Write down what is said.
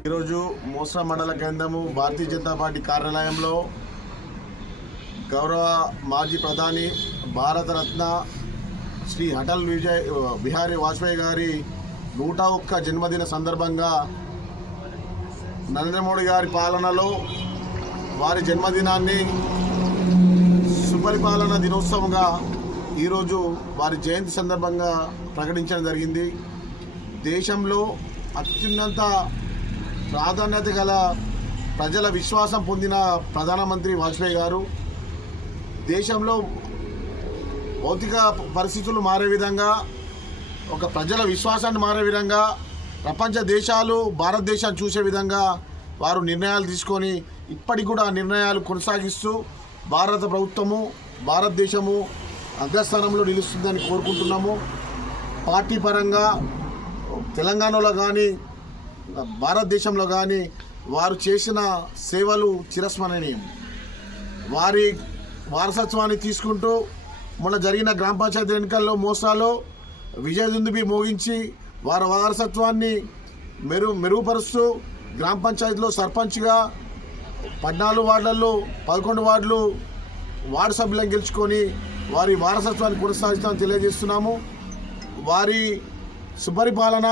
ఈరోజు మోస్రా మండల కేంద్రము భారతీయ జనతా పార్టీ కార్యాలయంలో గౌరవ మాజీ ప్రధాని భారతరత్న శ్రీ అటల్ బిహారీ వాజ్పేయి గారి 101 జన్మదిన సందర్భంగా నరేంద్ర మోడీ గారి పాలనలో వారి జన్మదినాన్ని సుపరిపాలన దినోత్సవంగా ఈరోజు వారి జయంతి సందర్భంగా ప్రకటించడం జరిగింది. దేశంలో అత్యున్నత ప్రాధాన్యత గల ప్రజల విశ్వాసం పొందిన ప్రధానమంత్రి వాజ్పేయి గారు దేశంలో భౌతిక పరిస్థితులు మారే విధంగా, ఒక ప్రజల విశ్వాసాన్ని మారే విధంగా, ప్రపంచ దేశాలు భారతదేశాన్ని చూసే విధంగా వారు నిర్ణయాలు తీసుకొని ఇప్పటికి కూడా నిర్ణయాలు కొనసాగిస్తూ భారత ప్రభుత్వము భారతదేశము అగ్రస్థానంలో నిలుస్తుందని కోరుకుంటున్నాము. పార్టీ పరంగా తెలంగాణలో కానీ భారతదేశంలో కానీ వారు చేసిన సేవలు చిరస్మరణీయం. వారి వారసత్వాన్ని తీసుకుంటూ మొన్న జరిగిన గ్రామ పంచాయతీ ఎన్నికల్లో మోసాలో విజయదుందుబి మోగించి వారి వారసత్వాన్ని మెరుగుపరుస్తూ గ్రామ పంచాయతీలో సర్పంచ్గా 14 వార్డులలో 11 వార్డులు వార్డు సభ్యులను గెలుచుకొని వారి వారసత్వాన్ని కొనసాగిస్తామని తెలియజేస్తున్నాము. వారి సుపరిపాలన